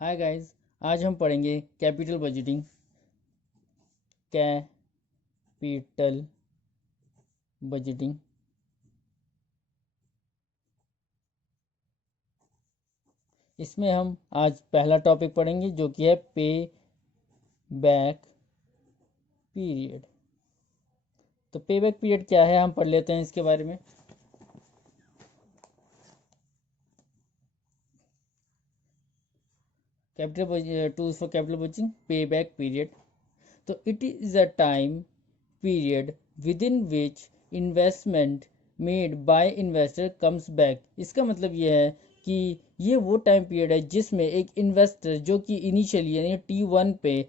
Hi guys, आज हम पढ़ेंगे कैपिटल बजटिंग। कैपिटल बजटिंग इसमें हम आज पहला टॉपिक पढ़ेंगे जो कि है पे बैक पीरियड। तो पे बैक पीरियड क्या है, हम पढ़ लेते हैं इसके बारे में। Capital tools for capital budgeting, पे बैक पीरियड। तो it is a time period with in which investment made by investor comes back. इसका मतलब ये है कि ये वो टाइम पीरियड है जिसमें एक इन्वेस्टर जो कि इनिशियली यानी T1 पे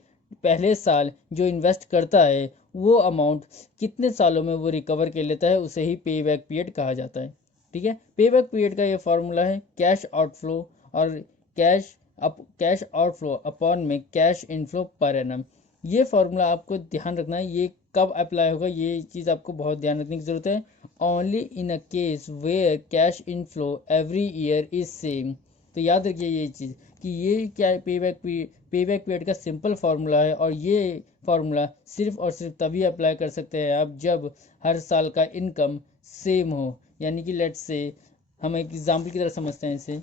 पहले साल जो इन्वेस्ट करता है वो अमाउंट कितने सालों में वो रिकवर कर लेता है, उसे ही पे बैक पीरियड कहा जाता है। ठीक है, पे बैक पीरियड का ये फॉर्मूला है कैश आउटफ्लो और कैश आउटफ्लो अपॉन में कैश इनफ्लो पर एनम। ये फॉर्मूला आपको ध्यान रखना है, ये कब अप्लाई होगा ये चीज़ आपको बहुत ध्यान रखने की ज़रूरत है। Only in a case where cash inflow every year is same. तो याद रखिए ये चीज़ कि ये क्या पे बैक पीरियड का सिंपल फार्मूला है, और ये फार्मूला सिर्फ और सिर्फ तभी अप्लाई कर सकते हैं आप जब हर साल का इनकम सेम हो। यानी कि लेट्स से हम एक एग्जाम्पल की तरह समझते हैं इसे।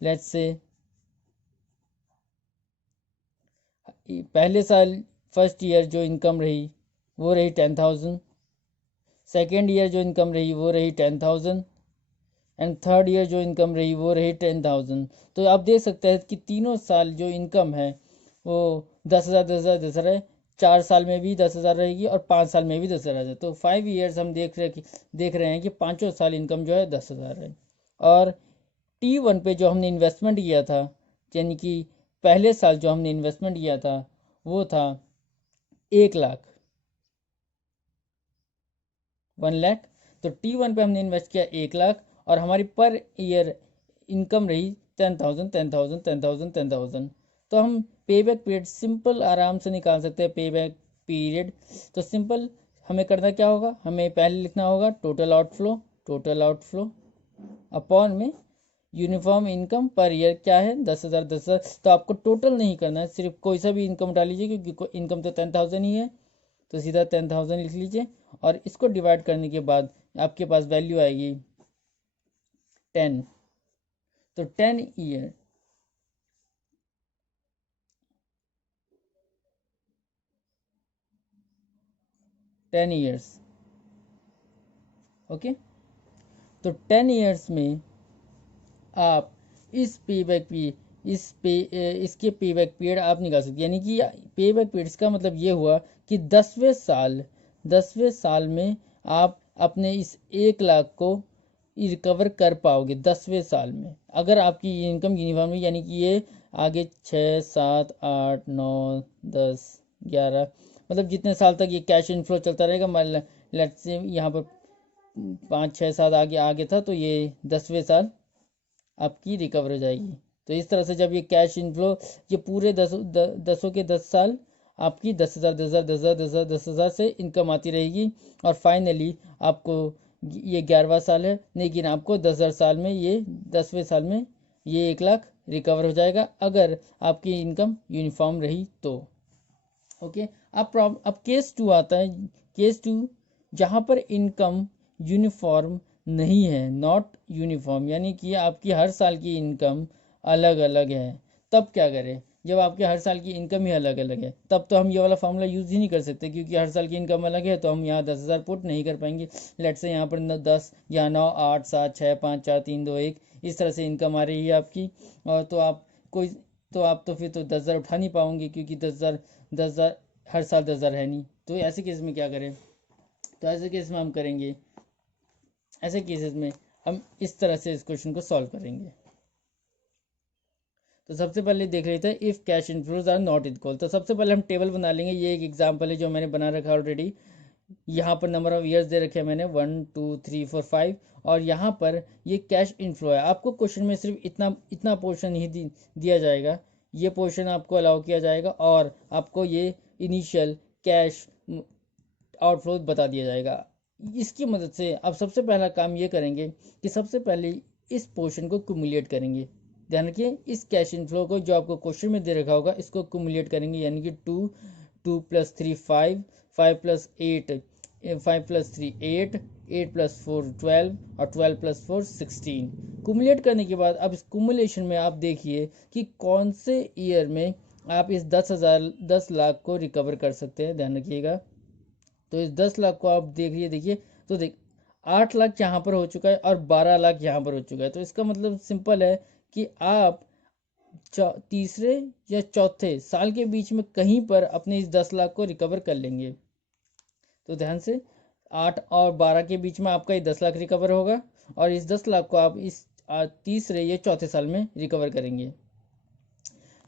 लेट्स से पहले साल फर्स्ट ईयर जो इनकम रही वो रही 10,000, सेकेंड ईयर जो इनकम रही वो रही 10,000, एंड थर्ड ईयर जो इनकम रही वो रही 10,000। तो आप देख सकते हैं कि तीनों साल जो इनकम है वो 10,000 10,000 10,000 है। 4 साल में भी 10,000 रहेगी और 5 साल में भी 10,000 है। तो 5 ईयर्स हम देख रहे हैं कि पाँचों साल इनकम जो है 10,000 है। और T1 पे जो हमने इन्वेस्टमेंट किया था, यानी कि पहले साल जो हमने इन्वेस्टमेंट किया था वो था 1 लाख, 1 लाख। तो T1 पे हमने इन्वेस्ट किया 1 लाख और हमारी पर ईयर इनकम रही 10,000 10,000 10,000 10,000। तो हम पे बैक पीरियड सिंपल आराम से निकाल सकते हैं पे बैक पीरियड। तो सिंपल हमें करना क्या होगा, हमें पहले लिखना होगा टोटल आउटफ्लो अपॉन में यूनिफॉर्म इनकम पर ईयर क्या है 10,000 10,000। तो आपको टोटल नहीं करना है, सिर्फ कोई सा भी इनकम डाल लीजिए क्योंकि इनकम तो 10,000 ही है। तो सीधा 10,000 लिख लीजिए और इसको डिवाइड करने के बाद आपके पास वैल्यू आएगी 10। तो 10 ईयर्स ओके। तो 10 ईयर्स में आप इस पे बैक पी इस पे इसके पे बैक पीरियड आप निकाल सकते हैं। यानी कि पे बैक पीरियड का मतलब ये हुआ कि 10वें साल में आप अपने इस 1 लाख को रिकवर कर पाओगे 10वें साल में, अगर आपकी ये इनकम यूनिफॉर्म है। यानी कि ये आगे 6 7 8 9 10 11 मतलब जितने साल तक ये कैश इनफ्लो चलता रहेगा। मान लेट्स से यहाँ पर 5 6 7 आगे आगे था, तो ये 10वें साल आपकी रिकवर हो जाएगी। तो इस तरह से जब ये कैश इनफ्लो ये पूरे दसों के 10 साल आपकी 10,000 10,000 10,000 10,000 10,000 से इनकम आती रहेगी। और फाइनली आपको ये 11वां साल है, लेकिन आपको 10,000 साल में ये 10वें साल में ये 1 लाख रिकवर हो जाएगा अगर आपकी इनकम यूनिफॉर्म रही तो। ओके, अब केस 2 आता है। केस 2 जहाँ पर इनकम यूनिफॉर्म नहीं है, नॉट यूनिफॉर्म, यानी कि आपकी हर साल की इनकम अलग अलग है। तब क्या करें, जब आपके हर साल की इनकम ही अलग अलग है तब तो हम ये वाला फार्मूला यूज़ ही नहीं कर सकते, क्योंकि हर साल की इनकम अलग है तो हम यहाँ 10,000 पुट नहीं कर पाएंगे। लेट से यहाँ पर 10 या 9 8 7 6 5 4 3 2 1 इस तरह से इनकम आ रही है आपकी। और कोई आप तो फिर तो 10,000 उठा नहीं पाओगे, क्योंकि 10,000 हर साल 10,000 है नहीं। तो ऐसे केस में क्या करें, तो ऐसे केस में हम करेंगे, ऐसे केसेस में हम इस तरह से इस क्वेश्चन को सॉल्व करेंगे। तो सबसे पहले देख लेते हैं if cash inflows are not equal. तो सबसे पहले हम टेबल बना लेंगे। ये एक एग्जांपल है जो मैंने बना रखा है ऑलरेडी। यहाँ पर नंबर ऑफ ईयर्स दे रखे हैं मैंने 1 2 3 4 5, और यहाँ पर ये कैश इनफ्लो है। आपको क्वेश्चन में सिर्फ इतना इतना पोर्शन ही दिया जाएगा, ये पोर्शन आपको अलाउ किया जाएगा, और आपको ये इनिशियल कैश आउटफ्लो बता दिया जाएगा। इसकी मदद से अब सबसे पहला काम ये करेंगे कि सबसे पहले इस पोर्शन को कुमुलेट करेंगे। ध्यान रखिए, इस कैश इनफ्लो को जो आपको क्वेश्चन में दे रखा होगा इसको कुमुलेट करेंगे, यानी कि 2 + 3 5, 5 + 8 5 + 3 8, 8 + 4 12 और 12 + 4 16। कुमुलेट करने के बाद अब इस कुमुलेशन में आप देखिए कि कौन से ईयर में आप इस 10 लाख को रिकवर कर सकते हैं। ध्यान रखिएगा, तो इस 10 लाख को आप देखिए तो 8 लाख यहाँ पर हो चुका है और 12 लाख यहाँ पर हो चुका है। तो इसका मतलब सिंपल है कि आप तीसरे या चौथे साल के बीच में कहीं पर अपने इस 10 लाख को रिकवर कर लेंगे। तो ध्यान से 8 और 12 के बीच में आपका ये 10 लाख रिकवर होगा और इस 10 लाख को आप इस तीसरे या चौथे साल में रिकवर करेंगे।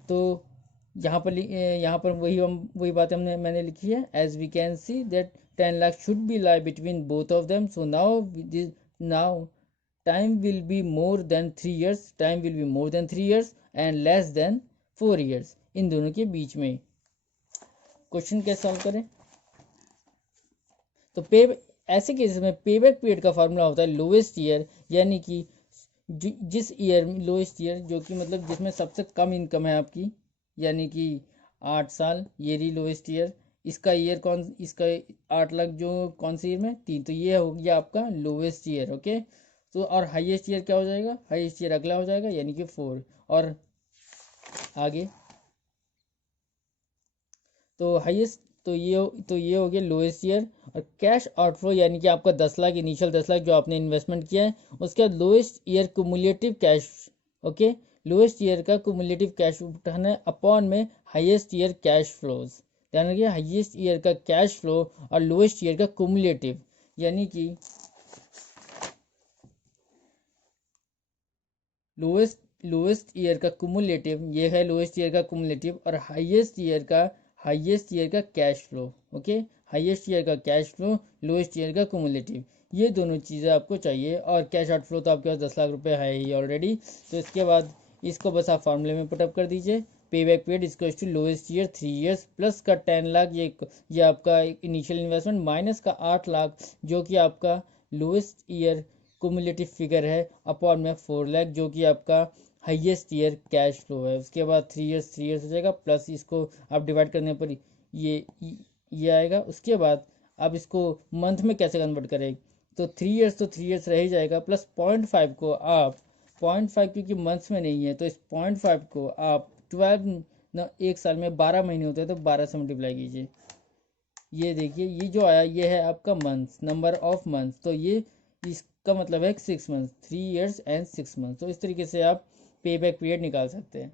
तो यहाँ पर वही बात मैंने लिखी है। As we can see that 10 lakh should be lie between both of them, so now time will be more than 3 years, time will be more than 3 years and less than 4 years, इन दोनों के बीच में। क्वेश्चन कैसे solve करें? तो ऐसे cases में payback period का फॉर्मूला होता है लोएस्ट ईयर, यानी कि जिस ईयर में लोएस्ट ईयर, जो कि मतलब जिसमें सबसे कम इनकम है आपकी, यानी कि 8 साल, ये रही लोएस्ट ईयर। इसका 8 लाख जो कौन सी ईयर में 3, तो ये हो गया आपका लोएस्ट ईयर। ओके, तो और हाईएस्ट ईयर क्या हो जाएगा? हाईएस्ट ईयर अगला हो जाएगा, यानी कि 4। और आगे तो हाईएस्ट, तो ये हो गया लोएस्ट ईयर। और कैश आउटफ्लो, यानी कि आपका 10 लाख, इनिशियल 10 लाख जो आपने इन्वेस्टमेंट किया है, उसके बाद lowest year cumulative cash. Okay, lowest year का कुमुलेटिव कैश उठाना है अपॉन में हाईएस्ट ईयर कैश फ्लोज। ध्यान रखिए, हाईएस्ट ईयर का कैश फ्लो और लोएस्ट ईयर का कुमुलेटिव, यानी कि लोएस्ट ईयर का कुमुलेटिव, ये है लोएस्ट ईयर का कुमुलेटिव, और हाईएस्ट ईयर का cash flow. Okay, highest year का कैश फ्लो, लोएस्ट ईयर का कुमुलेटिव, ये दोनों चीज़ें आपको चाहिए। और कैश आउटफ्लो तो आपके पास 10 लाख रुपए है ही ऑलरेडी। तो इसके बाद इसको बस आप फार्मूले में पुटअप कर दीजिए। Pay back period equals to lowest year 3 years plus का 10 लाख, ये आपका इनिशियल इन्वेस्टमेंट, माइनस का 8 लाख जो कि आपका लोएस्ट ईयर कुमुलेटिव फिगर है, अपॉन में 4 लाख जो कि आपका हाईएस्ट ईयर कैश फ्लो है। उसके बाद 3 years हो जाएगा, प्लस इसको आप डिवाइड करने पर ये आएगा। उसके बाद आप इसको मंथ में कैसे कन्वर्ट करें, तो 3 years तो 3 years रह ही जाएगा, प्लस 0.5 को आप 0.5 क्योंकि मंथ्स में नहीं है, तो इस 0.5 को आप 12 ना, एक साल में 12 महीने होते हैं, तो 12 से मल्टीप्लाई कीजिए। ये देखिए, ये जो आया ये है आपका मंथ्स, नंबर ऑफ मंथ्स, तो ये इसका मतलब है 6 months, 3 years and 6 months। तो इस तरीके से आप पे बैक पीरियड निकाल सकते हैं।